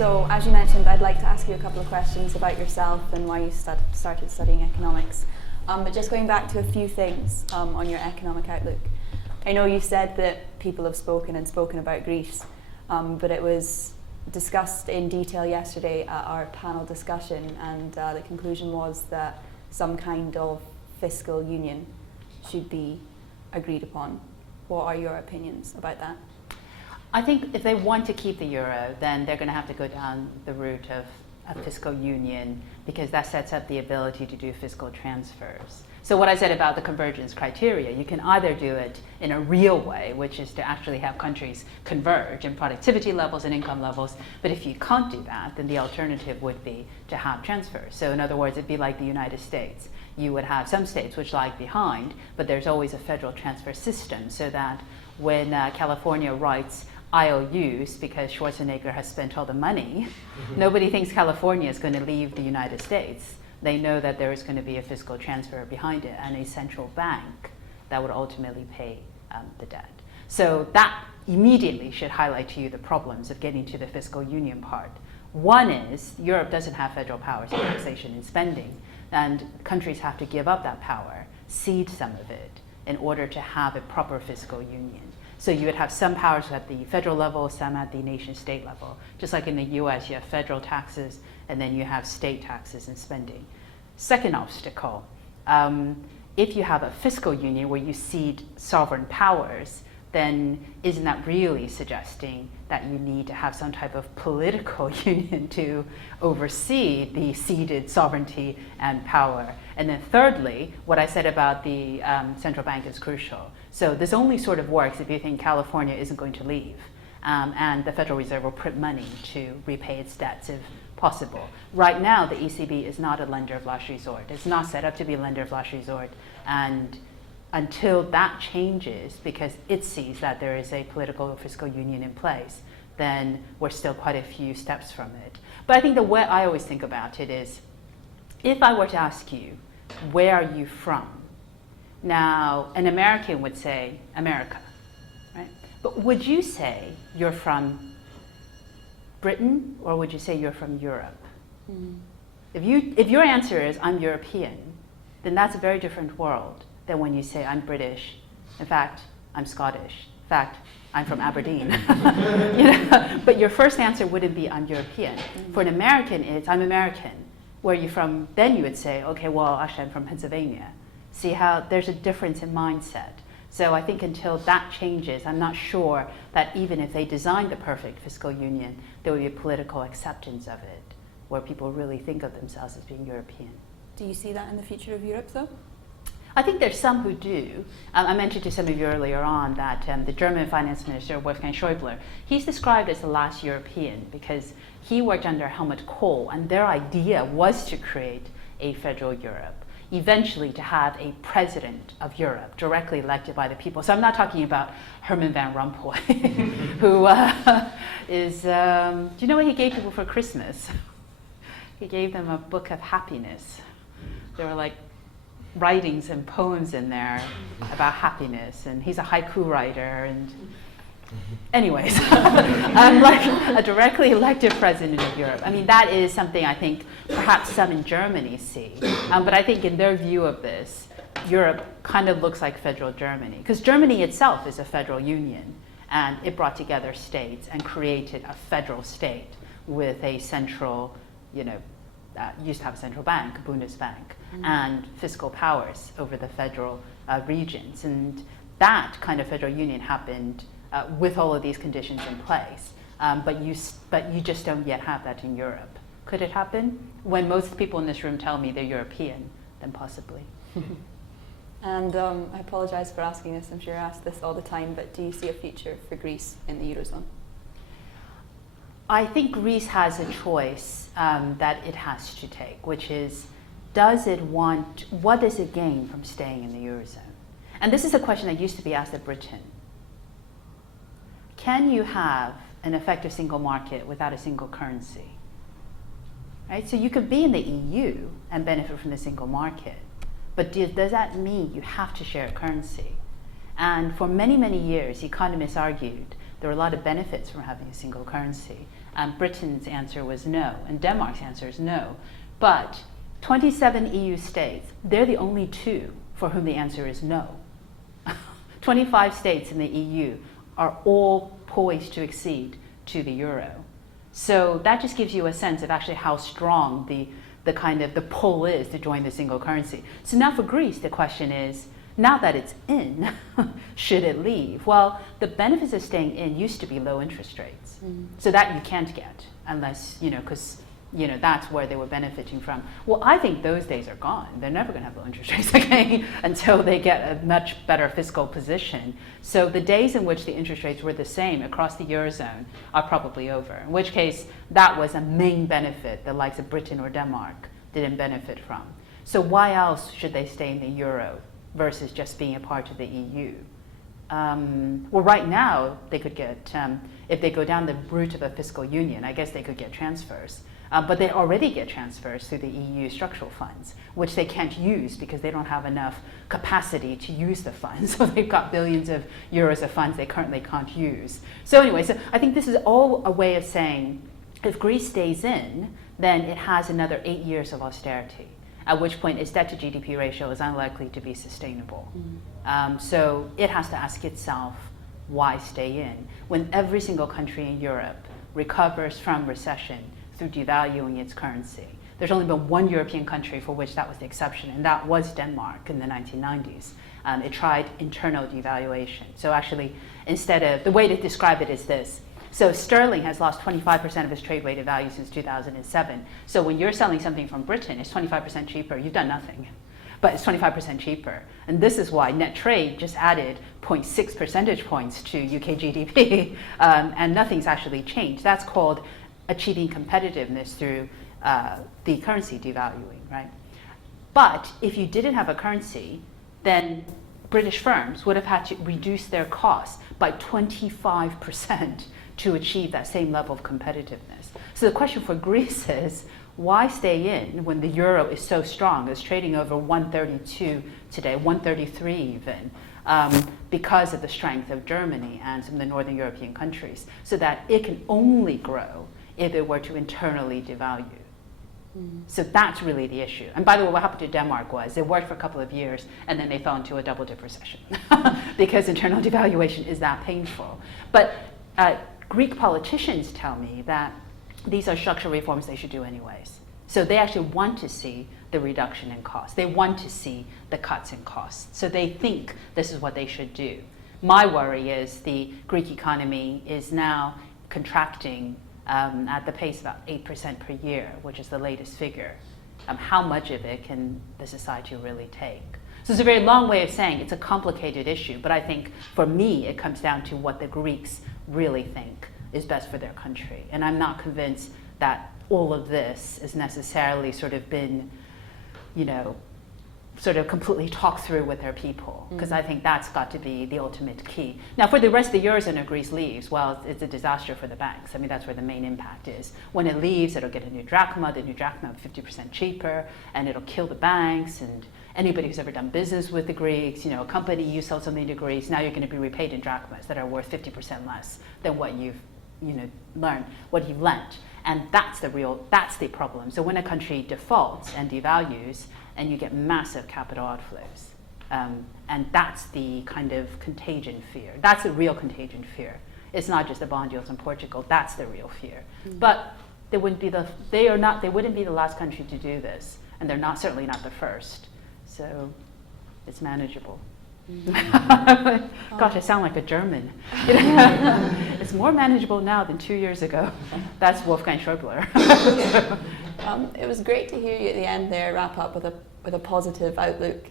So, as you mentioned, I'd like to ask you a couple of questions about yourself and why you started studying economics. But just going back to a few things on your economic outlook. I know you said that people have spoken about Greece, but it was discussed in detail yesterday at our panel discussion, and the conclusion was that some kind of fiscal union should be agreed upon. What are your opinions about that? I think if they want to keep the euro, then they're going to have to go down the route of a fiscal union, because that sets up the ability to do fiscal transfers. So what I said about the convergence criteria, you can either do it in a real way, which is to actually have countries converge in productivity levels and income levels. But if you can't do that, then the alternative would be to have transfers. So in other words, it'd be like the United States. You would have some states which lag behind, but there's always a federal transfer system, so that when California writes IOUs, because Schwarzenegger has spent all the money, nobody thinks California is going to leave the United States. They know that there is going to be a fiscal transfer behind it and a central bank that would ultimately pay the debt. So that immediately should highlight to you the problems of getting to the fiscal union part. One is Europe doesn't have federal powers in taxation and spending, and countries have to give up that power, cede some of it, in order to have a proper fiscal union. So you would have some powers at the federal level, some at the nation-state level. Just like in the US, you have federal taxes, and then you have state taxes and spending. Second obstacle, if you have a fiscal union where you cede sovereign powers, then isn't that really suggesting that you need to have some type of political union to oversee the ceded sovereignty and power? And then thirdly, what I said about the central bank is crucial. So this only sort of works if you think California isn't going to leave, and the Federal Reserve will print money to repay its debts if possible. Right now, the ECB is not a lender of last resort. It's not set up to be a lender of last resort, and until that changes, because it sees that there is a political or fiscal union in place, then we're still quite a few steps from it. But I think the way I always think about it is, if I were to ask you, where are you from? Now, an American would say, America, right? But would you say you're from Britain, or would you say you're from Europe? Mm. If your answer is, I'm European, then that's a very different world than when you say, I'm British. In fact, I'm Scottish. In fact, I'm from Aberdeen. But your first answer wouldn't be, I'm European. Mm. For an American, it's, I'm American. Where are you from? Then you would say, okay, well, actually, I'm from Pennsylvania. See how there's a difference in mindset. So I think until that changes, I'm not sure that even if they designed the perfect fiscal union, there would be a political acceptance of it, where people really think of themselves as being European. Do you see that in the future of Europe, though? I think there's some who do. I mentioned to some of you earlier on that the German finance minister, Wolfgang Schäuble, he's described as the last European because he worked under Helmut Kohl, and their idea was to create a federal Europe, eventually to have a president of Europe directly elected by the people. So I'm not talking about Herman Van Rompuy, who is, do you know what he gave people for Christmas? He gave them a book of happiness. There were like writings and poems in there about happiness, and he's a haiku writer, and anyways, I'm like a directly elected president of Europe. I mean, that is something I think perhaps some in Germany see, but I think in their view of this, Europe kind of looks like federal Germany, because Germany itself is a federal union, and it brought together states and created a federal state with a central, used to have a central bank, Bundesbank, and fiscal powers over the federal regions. And that kind of federal union happened with all of these conditions in place. But you just don't yet have that in Europe. Could it happen? When most people in this room tell me they're European, then possibly. And I apologize for asking this, I'm sure I ask this all the time, but do you see a future for Greece in the Eurozone? I think Greece has a choice that it has to take, which is, what does it gain from staying in the Eurozone? And this is a question that used to be asked of Britain. Can you have an effective single market without a single currency? Right? So you could be in the EU and benefit from the single market, but does that mean you have to share a currency? And for many, many years, economists argued there were a lot of benefits from having a single currency. Britain's answer was no, and Denmark's answer is no. But 27 EU states, they're the only two for whom the answer is no. 25 states in the EU are all poised to accede to the euro. So that just gives you a sense of actually how strong the kind of the pull is to join the single currency. So now for Greece, the question is, now that it's in, should it leave? Well, the benefits of staying in used to be low interest rates. So that you can't get unless, because that's where they were benefiting from. Well, I think those days are gone. They're never going to have low interest rates again until they get a much better fiscal position. So the days in which the interest rates were the same across the Eurozone are probably over, in which case that was a main benefit the likes of Britain or Denmark didn't benefit from. So why else should they stay in the euro versus just being a part of the EU? Well, right now, they could get, if they go down the route of a fiscal union, I guess they could get transfers. But they already get transfers through the EU structural funds, which they can't use because they don't have enough capacity to use the funds. So they've got billions of euros of funds they currently can't use. So anyway, so I think this is all a way of saying if Greece stays in, then it has another 8 years of austerity, at which point its debt to GDP ratio is unlikely to be sustainable. So it has to ask itself, why stay in? When every single country in Europe recovers from recession through devaluing its currency. There's only been one European country for which that was the exception, and that was Denmark in the 1990s. It tried internal devaluation. So actually, instead of, the way to describe it is this. So sterling has lost 25% of its trade-weighted value since 2007. So when you're selling something from Britain, it's 25% cheaper. You've done nothing, but it's 25% cheaper. And this is why net trade just added 0.6 percentage points to UK GDP, and nothing's actually changed. That's called achieving competitiveness through the currency devaluing, right? But if you didn't have a currency, then British firms would have had to reduce their costs by 25% to achieve that same level of competitiveness. So the question for Greece is, why stay in when the euro is so strong? It's trading over 132 today, 133 even, because of the strength of Germany and some of the Northern European countries, so that it can only grow if it were to internally devalue. So that's really the issue. And by the way, what happened to Denmark was it worked for a couple of years and then they fell into a double-dip recession because internal devaluation is that painful. But Greek politicians tell me that these are structural reforms they should do anyways. So they actually want to see the reduction in costs. They want to see the cuts in costs. So they think this is what they should do. My worry is the Greek economy is now contracting at the pace of about 8% per year, which is the latest figure. How much of it can the society really take? So it's a very long way of saying it's a complicated issue, but I think for me it comes down to what the Greeks really think is best for their country. And I'm not convinced that all of this has necessarily sort of been, sort of completely talked through with their people, because I think that's got to be the ultimate key. Now, for the rest of the Eurozone, if Greece leaves, well, it's a disaster for the banks. I mean, that's where the main impact is. When it leaves, it'll get a new drachma, the new drachma will be 50% cheaper, and it'll kill the banks, and anybody who's ever done business with the Greeks, a company, you sell something to Greece, now you're going to be repaid in drachmas that are worth 50% less than what you've learned, what you've lent. And that's the problem. So when a country defaults and devalues, and you get massive capital outflows. And that's the kind of contagion fear. That's the real contagion fear. It's not just the bond yields in Portugal, that's the real fear. But they wouldn't be the last country to do this, and they're certainly not the first. So it's manageable. Gosh, I sound like a German. It's more manageable now than 2 years ago. That's Wolfgang Schäuble. It was great to hear you at the end there wrap up with a positive outlook.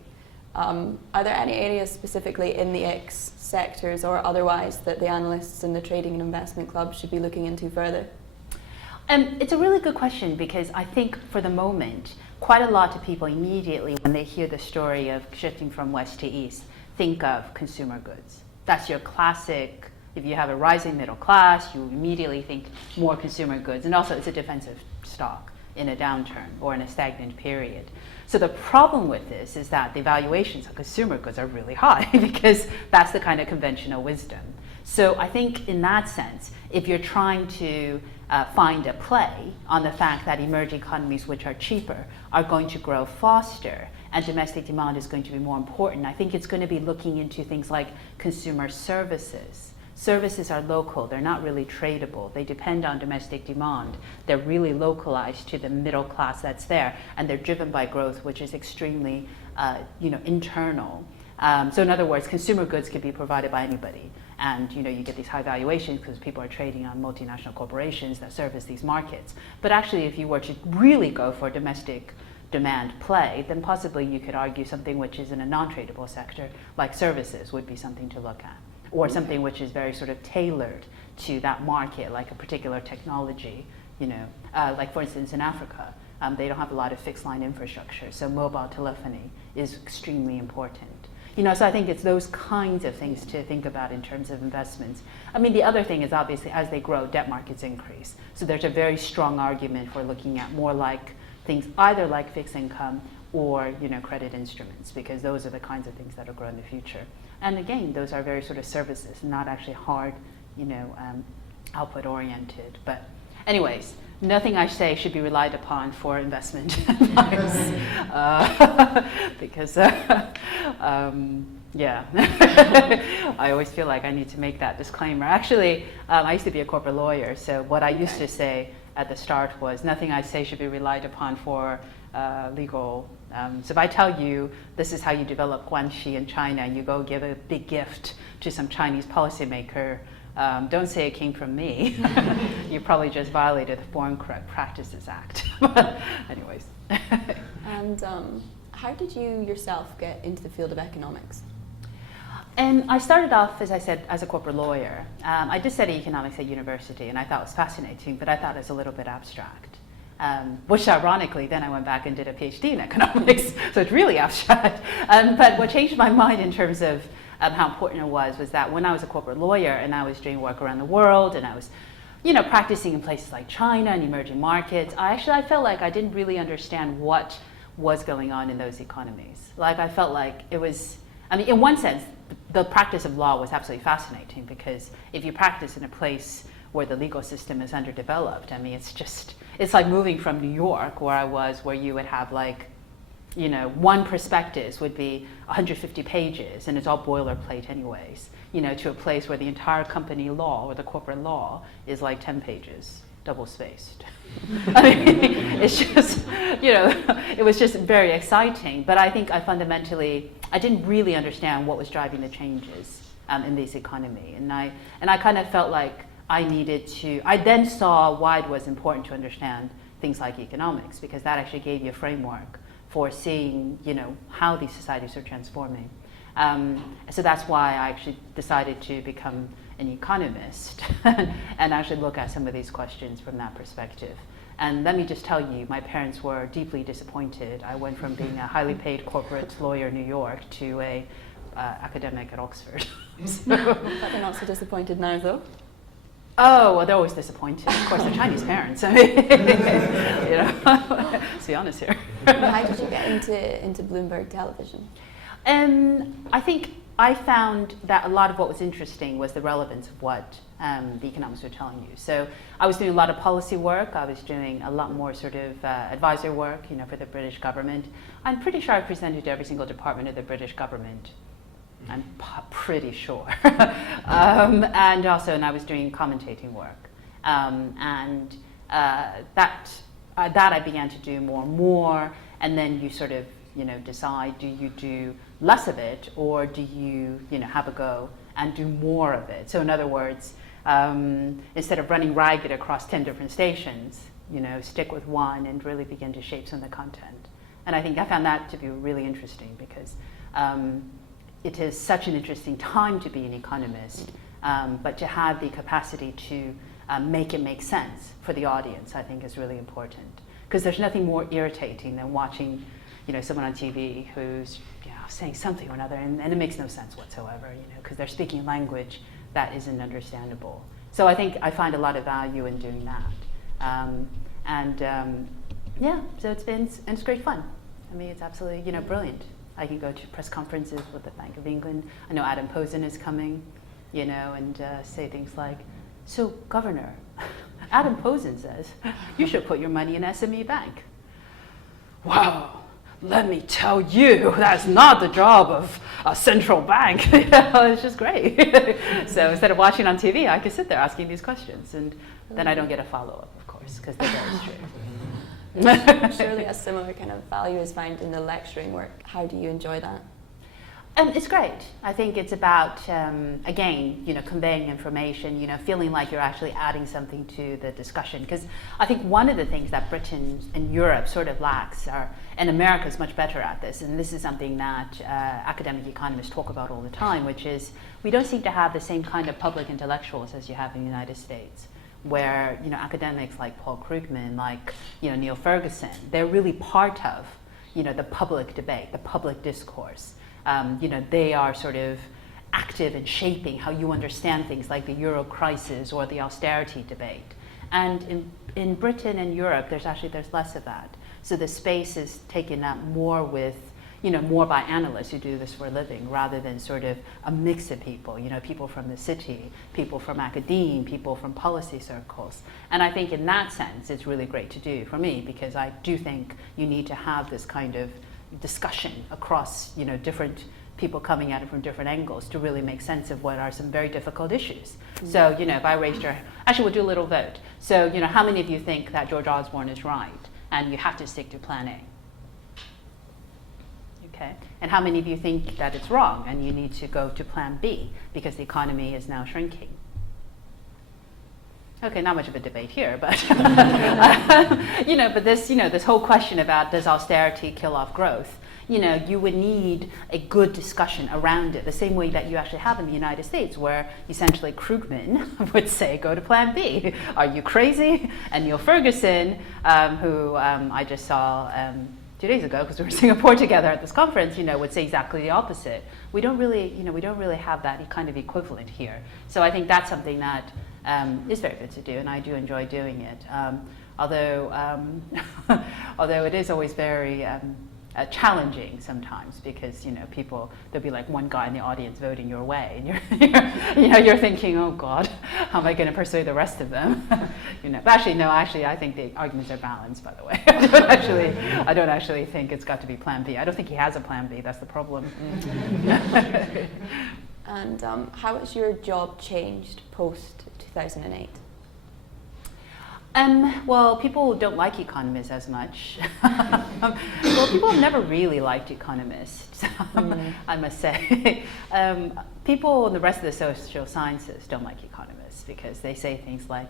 Are there any areas specifically in the ICS sectors or otherwise that the analysts in the Trading and Investment Club should be looking into further? It's a really good question, because I think for the moment, quite a lot of people immediately, when they hear the story of shifting from west to east, think of consumer goods. That's your classic. If you have a rising middle class, you immediately think more consumer goods. And also it's a defensive stock in a downturn or in a stagnant period. So the problem with this is that the valuations of consumer goods are really high because that's the kind of conventional wisdom. So I think in that sense, if you're trying to find a play on the fact that emerging economies which are cheaper are going to grow faster and domestic demand is going to be more important, I think it's going to be looking into things like consumer services. Services are local, they're not really tradable. They depend on domestic demand. They're really localized to the middle class that's there, and they're driven by growth, which is extremely internal. So in other words, consumer goods can be provided by anybody. And you get these high valuations because people are trading on multinational corporations that service these markets. But actually, if you were to really go for domestic demand play, then possibly you could argue something which is in a non-tradable sector, like services, would be something to look at. Or something which is very sort of tailored to that market, like a particular technology, like for instance in Africa, they don't have a lot of fixed line infrastructure, so mobile telephony is extremely important. So I think it's those kinds of things to think about in terms of investments. I mean, the other thing is obviously as they grow, debt markets increase. So there's a very strong argument for looking at more like things either like fixed income or credit instruments, because those are the kinds of things that will grow in the future. And again, those are very sort of services, not actually hard, output oriented. But anyways, nothing I say should be relied upon for investment advice. Because, yeah, I always feel like I need to make that disclaimer. Actually, I used to be a corporate lawyer, so what I used to say at the start was nothing I say should be relied upon for legal. So if I tell you this is how you develop guanxi in China, you go give a big gift to some Chinese policymaker, don't say it came from me. You probably just violated the Foreign Corrupt Practices Act. Anyways. And how did you yourself get into the field of economics? And I started off, as I said, as a corporate lawyer. I did study economics at university, and I thought it was fascinating, but I thought it was a little bit abstract. Which ironically, then I went back and did a PhD in economics, so it's really abstract. But what changed my mind in terms of how important it was that when I was a corporate lawyer and I was doing work around the world and I was, practicing in places like China and emerging markets, I felt like I didn't really understand what was going on in those economies. Like I felt like it was, in one sense, the practice of law was absolutely fascinating, because if you practice in a place where the legal system is underdeveloped, it's like moving from New York, where I was, where you would have one prospectus would be 150 pages, and it's all boilerplate anyways, to a place where the entire company law or the corporate law is like 10 pages, double-spaced. It's just, it was just very exciting, but I think I didn't really understand what was driving the changes in this economy, and I kind of felt like I then saw why it was important to understand things like economics, because that actually gave you a framework for seeing, how these societies are transforming. So that's why I actually decided to become an economist and actually look at some of these questions from that perspective. And let me just tell you, my parents were deeply disappointed. I went from being a highly paid corporate lawyer in New York to a academic at Oxford. But they're not so disappointed now, though. Oh, well, they're always disappointed. Of course, they're Chinese parents. Let's be honest here. How did you get into Bloomberg Television? I think I found that a lot of what was interesting was the relevance of what the economists were telling you. So I was doing a lot of policy work. I was doing a lot more sort of advisor work, for the British government. I'm pretty sure I presented to every single department of the British government. I'm pretty sure. And I was doing commentating work. That I began to do more and more, and then you sort of, decide, do you do less of it, or do you, have a go and do more of it? So in other words, instead of running ragged across 10 different stations, stick with one and really begin to shape some of the content. And I think I found that to be really interesting, because it is such an interesting time to be an economist, but to have the capacity to make it make sense for the audience, I think is really important. Because there's nothing more irritating than watching, someone on TV who's saying something or another, and it makes no sense whatsoever, because they're speaking language that isn't understandable. So I think I find a lot of value in doing that. So it's great fun. It's absolutely, brilliant. I can go to press conferences with the Bank of England. I know Adam Posen is coming. you know, and say things like, so Governor, Adam Posen says, you should put your money in SME Bank. Wow, let me tell you, that's not the job of a central bank. You know, it's just great. So instead of watching on TV, I can sit there asking these questions, and then I don't get a follow-up, of course, because they're very strict. Surely a similar kind of value is found in the lecturing work. How do you enjoy that? It's great. I think it's about, again, you know, conveying information, you know, feeling like you're actually adding something to the discussion. Because I think one of the things that Britain and Europe sort of lacks and America is much better at this, and this is something that academic economists talk about all the time, which is we don't seem to have the same kind of public intellectuals as you have in the United States, where, you know, academics like Paul Krugman, like, you know, Neil Ferguson, they're really part of, you know, the public debate, the public discourse. You know, they are sort of active in shaping how you understand things like the Euro crisis or the austerity debate. And in Britain and Europe, there's less of that. So the space is taken up more with, you know, more by analysts who do this for a living, rather than sort of a mix of people, you know, people from the city, people from academe, people from policy circles. And I think in that sense, it's really great to do for me, because I do think you need to have this kind of discussion across, you know, different people coming at it from different angles to really make sense of what are some very difficult issues. So, you know, if I raised actually we'll do a little vote. So, you know, how many of you think that George Osborne is right and you have to stick to plan A? Okay. And how many of you think that it's wrong and you need to go to plan B because the economy is now shrinking? Okay, not much of a debate here, but you know, but this whole question about does austerity kill off growth? You know, you would need a good discussion around it, the same way that you actually have in the United States, where essentially Krugman would say, go to plan B. Are you crazy? And Neil Ferguson, who I just saw 2 days ago, because we were in Singapore together at this conference, you know, would say exactly the opposite. We don't really have that kind of equivalent here. So I think that's something that is very good to do, and I do enjoy doing it. Although it is always very challenging sometimes, because, you know, there'll be like one guy in the audience voting your way, and you're thinking, oh God, how am I going to persuade the rest of them? You know, but actually, I think the arguments are balanced. By the way, I don't actually think it's got to be Plan B. I don't think he has a Plan B. That's the problem. And how has your job changed post 2008? Well, people don't like economists as much. Well, people have never really liked economists, I must say. People in the rest of the social sciences don't like economists because they say things like,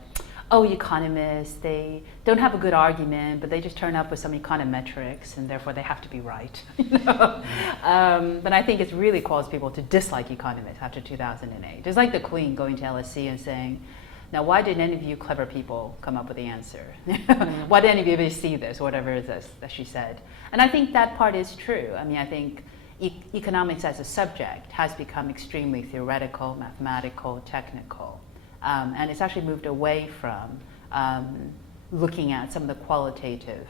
oh, economists, they don't have a good argument, but they just turn up with some econometrics, and therefore they have to be right. You know? But I think it's really caused people to dislike economists after 2008. It's like the Queen going to LSE and saying, now, why didn't any of you clever people come up with the answer? Why didn't any of you see this, whatever it is that she said? And I think that part is true. I mean, I think economics as a subject has become extremely theoretical, mathematical, technical. And it's actually moved away from looking at some of the qualitative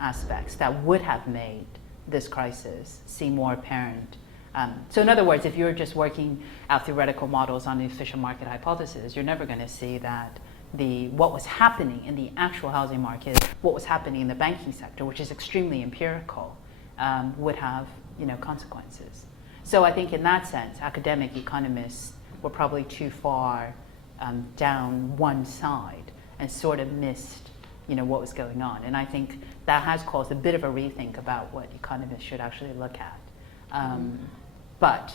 aspects that would have made this crisis seem more apparent. So in other words, if you're just working out theoretical models on the efficient market hypothesis, you're never going to see that what was happening in the actual housing market, what was happening in the banking sector, which is extremely empirical, would have, you know, consequences. So I think in that sense, academic economists were probably too far down one side and sort of missed, you know, what was going on. And I think that has caused a bit of a rethink about what economists should actually look at. But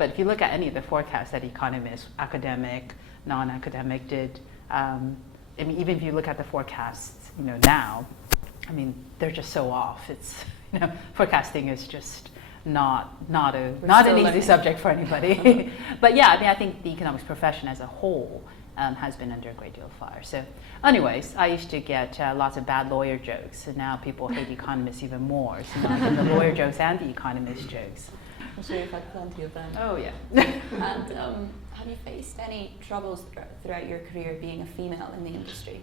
if you look at any of the forecasts that economists, academic, non-academic, did, I mean, even if you look at the forecasts, you know, now, I mean, they're just so off. It's, you know, forecasting is just not an easy subject for anybody. But yeah, I mean, I think the economics profession as a whole has been under a great deal of fire. So anyways, I used to get lots of bad lawyer jokes, and now people hate economists even more. So now the lawyer jokes and the economist jokes. I'm sure you've had plenty of them. Oh yeah. And have you faced any troubles throughout your career being a female in the industry?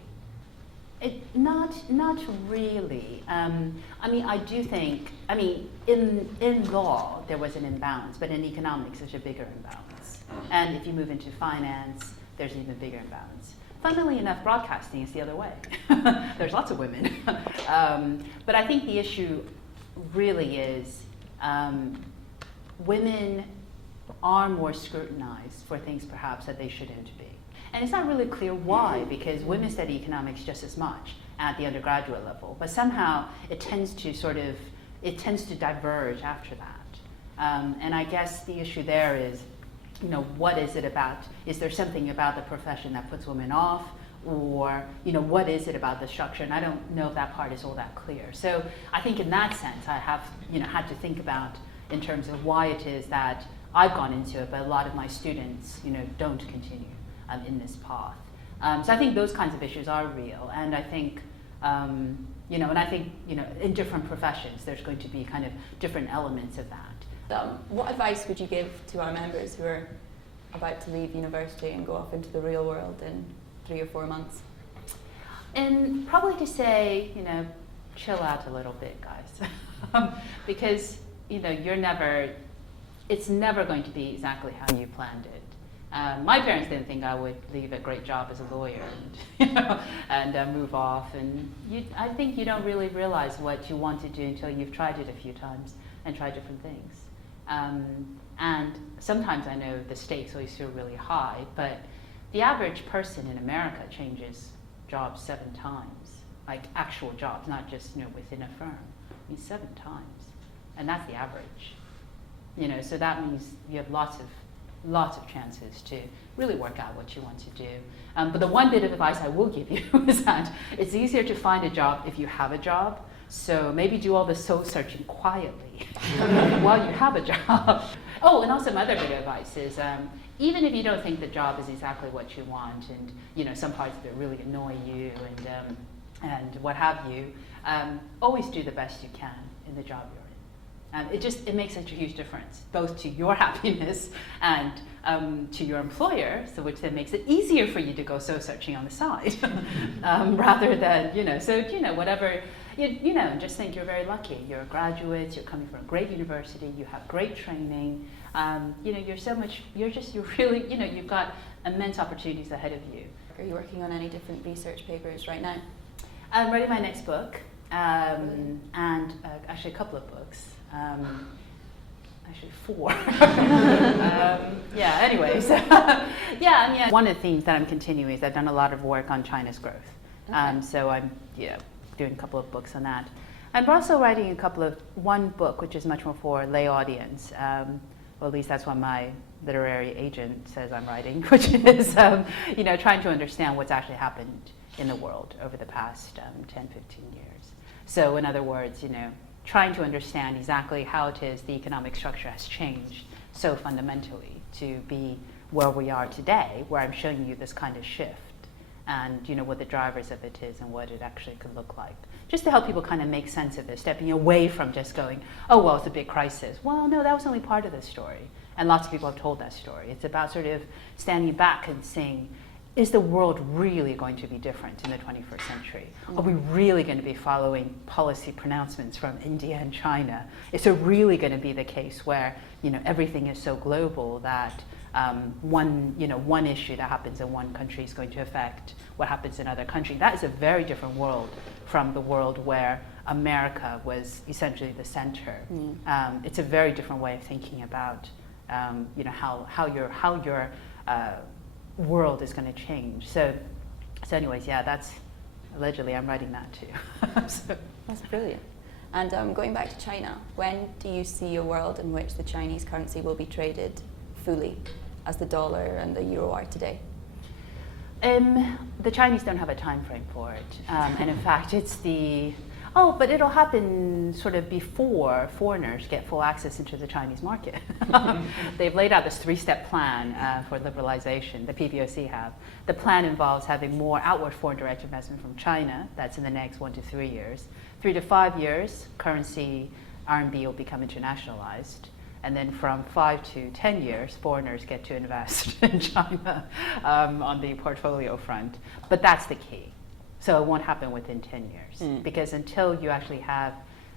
Not really. I mean, I do think, I mean, in law there was an imbalance, but in economics there's a bigger imbalance. And if you move into finance, there's an even bigger imbalance. Funnily enough, broadcasting is the other way. There's lots of women. But I think the issue really is women are more scrutinized for things perhaps that they shouldn't be. And it's not really clear why, because women study economics just as much at the undergraduate level, but somehow it tends to diverge after that. And I guess the issue there is, what is it about? Is there something about the profession that puts women off? Or, what is it about the structure? And I don't know if that part is all that clear. So I think in that sense, I have, had to think about in terms of why it is that I've gone into it, but a lot of my students, don't continue in this path. So I think those kinds of issues are real. And I think, in different professions, there's going to be kind of different elements of that. What advice would you give to our members who are about to leave university and go off into the real world in 3 or 4 months? And probably to say, chill out a little bit, guys. Because, it's never going to be exactly how you planned it. My parents didn't think I would leave a great job as a lawyer and move off. And I think you don't really realize what you want to do until you've tried it a few times and tried different things. And sometimes I know the stakes always feel really high, but the average person in America changes jobs 7 times, like actual jobs, not just within a firm. 7 times, and that's the average. So that means you have lots of chances to really work out what you want to do. But the one bit of advice I will give you is that it's easier to find a job if you have a job. So maybe do all the soul searching quietly while you have a job. Oh, and also my other bit of advice is even if you don't think the job is exactly what you want, and some parts of it really annoy you, and what have you, always do the best you can in the job you're in. It makes such a huge difference, both to your happiness and to your employer, so which then makes it easier for you to go soul searching on the side, rather than whatever. Just think you're very lucky. You're a graduate. You're coming from a great university. You have great training. You've got immense opportunities ahead of you. Are you working on any different research papers right now? I'm writing my next book, and actually a couple of books. Actually 4. Anyways. One of the themes that I'm continuing is I've done a lot of work on China's growth. Okay. So I'm doing a couple of books on that. I'm also writing one book which is much more for lay audience. Or at least that's what my literary agent says I'm writing, which is trying to understand what's actually happened in the world over the past 10, 15 years. So in other words, trying to understand exactly how it is the economic structure has changed so fundamentally to be where we are today, where I'm showing you this kind of shift, and what the drivers of it is and what it actually could look like. Just to help people kind of make sense of this, stepping away from just going, oh, well, it's a big crisis. Well, no, that was only part of the story. And lots of people have told that story. It's about sort of standing back and saying, is the world really going to be different in the 21st century? Are we really going to be following policy pronouncements from India and China? Is it really going to be the case where everything is so global that one issue that happens in one country is going to affect what happens in other countries? That is a very different world from the world where America was essentially the center. It's a very different way of thinking about how your world is going to change. So anyways, that's allegedly I'm writing that too. So. That's brilliant. And going back to China, when do you see a world in which the Chinese currency will be traded fully as the dollar and the euro are today? The Chinese don't have a time frame for it. And in fact, but it'll happen sort of before foreigners get full access into the Chinese market. They've laid out this 3-step plan for liberalization, the PBOC have. The plan involves having more outward foreign direct investment from China. That's in the next 1 to 3 years. 3 to 5 years, currency RMB will become internationalized. And then from 5 to 10 years, foreigners get to invest in China on the portfolio front. But that's the key. So it won't happen within 10 years. Because until you actually have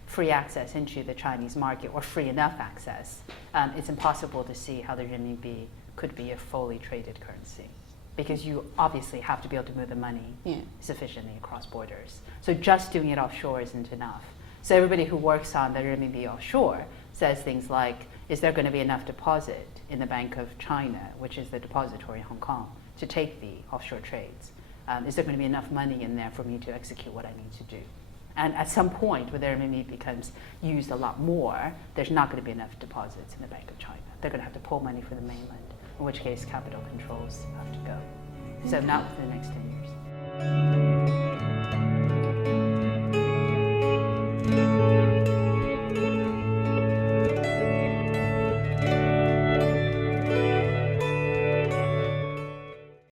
free access into the Chinese market, or free enough access, it's impossible to see how the renminbi could be a fully traded currency, because you obviously have to be able to move the money sufficiently across borders. So just doing it offshore isn't enough. So everybody who works on the renminbi offshore says things like, is there going to be enough deposit in the Bank of China, which is the depository in Hong Kong, to take the offshore trades? Is there going to be enough money in there for me to execute what I need to do? And at some point, where the renminbi becomes used a lot more, there's not going to be enough deposits in the Bank of China. They're going to have to pull money from the mainland, in which case capital controls have to go. So not within the next 10 years.